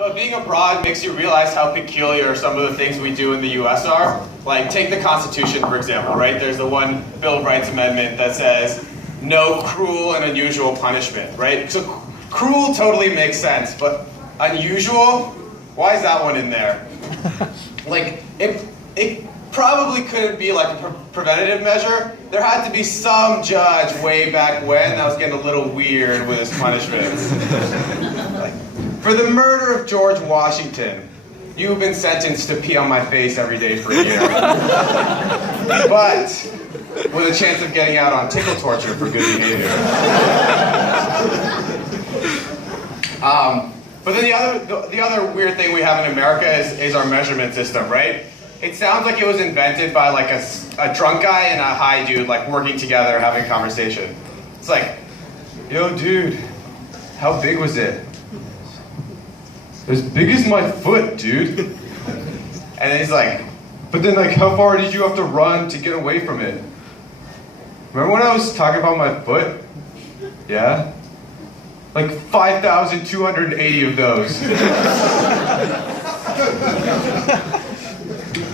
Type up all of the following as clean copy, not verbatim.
But being abroad makes you realize how peculiar some of the things we do in the US are. Like, take the Constitution, for example, right? There's the one Bill of Rights amendment that says, no cruel and unusual punishment, right? So cruel totally makes sense, but unusual? Why is that one in there? Like, it probably couldn't be like a preventative measure. There had to be some judge way back when that was getting a little weird with his punishments. Like, for the murder of George Washington, you've been sentenced to pee on my face every day for a year. But with a chance of getting out on tickle torture for good behavior. But then the other weird thing we have in America is our measurement system, right? It sounds like it was invented by like a drunk guy and a high dude like working together having a conversation. It's like, yo dude, how big was it? As big as my foot, dude. And then he's like, but then like how far did you have to run to get away from it? Remember when I was talking about my foot? Yeah? Like 5,280 of those.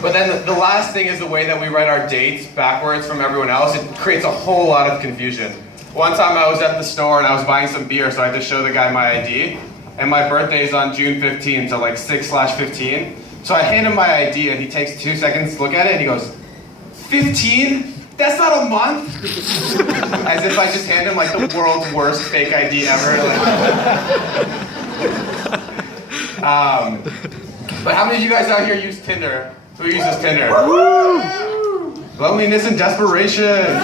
But then the last thing is the way that we write our dates backwards from everyone else. It creates a whole lot of confusion. One time I was at the store and I was buying some beer, so I had to show the guy my ID. And my birthday is on June 15th, so like 6/15. So I hand him my ID and he takes 2 seconds to look at it and he goes, 15? That's not a month? As if I just hand him like the world's worst fake ID ever. But how many of you guys out here use Tinder? Who uses Tinder? Loneliness and desperation.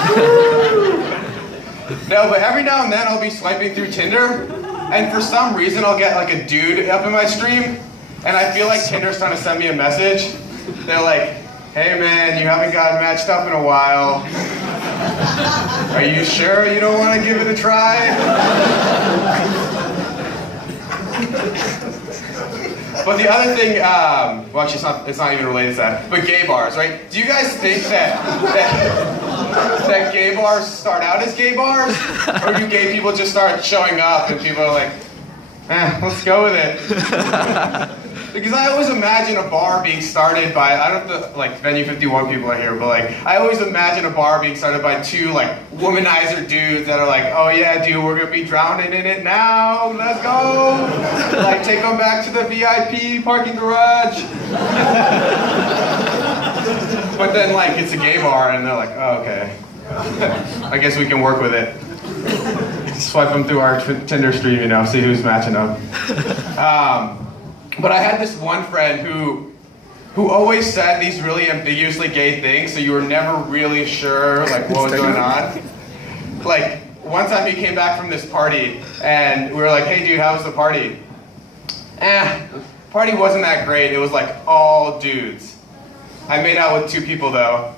No, but every now and then I'll be swiping through Tinder, and for some reason I'll get like a dude up in my stream, and I feel like Tinder's trying to send me a message. They're like, hey man, you haven't gotten matched up in a while. Are you sure you don't want to give it a try? But the other thing, well actually it's not even related to that, but gay bars, right? Do you guys think that gay bars start out as gay bars? Or do gay people just start showing up and people are like, let's go with it? Because I always imagine a bar being started by, I don't know, like Venue 51 people are here, but like, I always imagine a bar being started by two like womanizer dudes that are like, oh yeah dude, we're gonna be drowning in it now, let's go! Like, take them back to the VIP parking garage. But then like, it's a gay bar and they're like, oh okay, I guess we can work with it. Swipe them through our Tinder stream, you know, see who's matching up. But I had this one friend who always said these really ambiguously gay things, so you were never really sure like what was going on. Like, one time he came back from this party, and we were like, hey dude, how was the party? Party wasn't that great, it was like all dudes. I made out with 2 people though.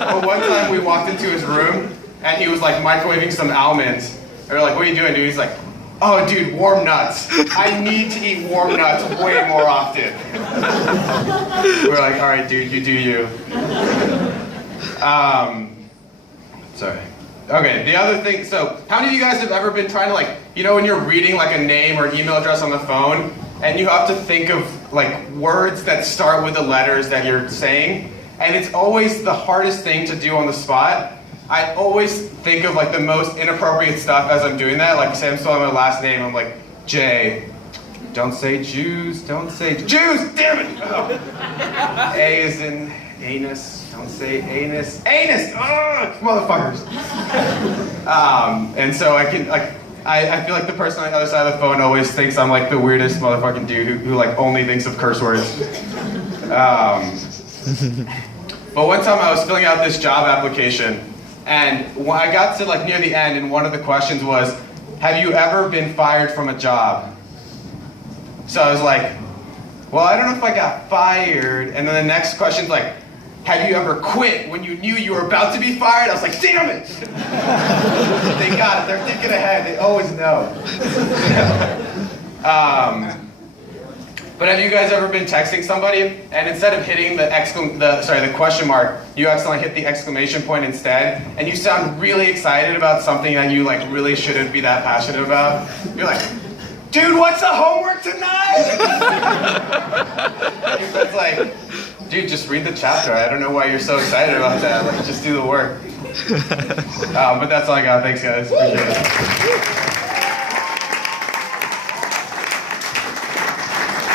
Well, one time we walked into his room, and he was like microwaving some almonds. And we were like, what are you doing, dude? He's like, oh dude, warm nuts. I need to eat warm nuts way more often. We're like, all right dude, you do you. Sorry. Okay, the other thing, so how many of you guys have ever been trying to like, you know when you're reading like a name or an email address on the phone, and you have to think of like words that start with the letters that you're saying, and it's always the hardest thing to do on the spot. I always think of like the most inappropriate stuff as I'm doing that. Like, say I'm spelling my last name, I'm like, J. Don't say Jews, don't say Jews, damn it! Oh. A is in anus, don't say anus. Anus! Oh, motherfuckers! And so I can, like, I feel like the person on the other side of the phone always thinks I'm like the weirdest motherfucking dude who like only thinks of curse words. But one time I was filling out this job application, and when I got to like near the end, and one of the questions was, have you ever been fired from a job? So I was like, well, I don't know if I got fired. And then the next question's like, have you ever quit when you knew you were about to be fired? I was like, damn it! They got it, they're thinking ahead, they always know. But have you guys ever been texting somebody and instead of hitting the question mark, you accidentally hit the exclamation point instead, and you sound really excited about something that you like really shouldn't be that passionate about? You're like, dude, what's the homework tonight? It's like, dude, just read the chapter. I don't know why you're so excited about that. Like, just do the work. But that's all I got. Thanks, guys. Appreciate it.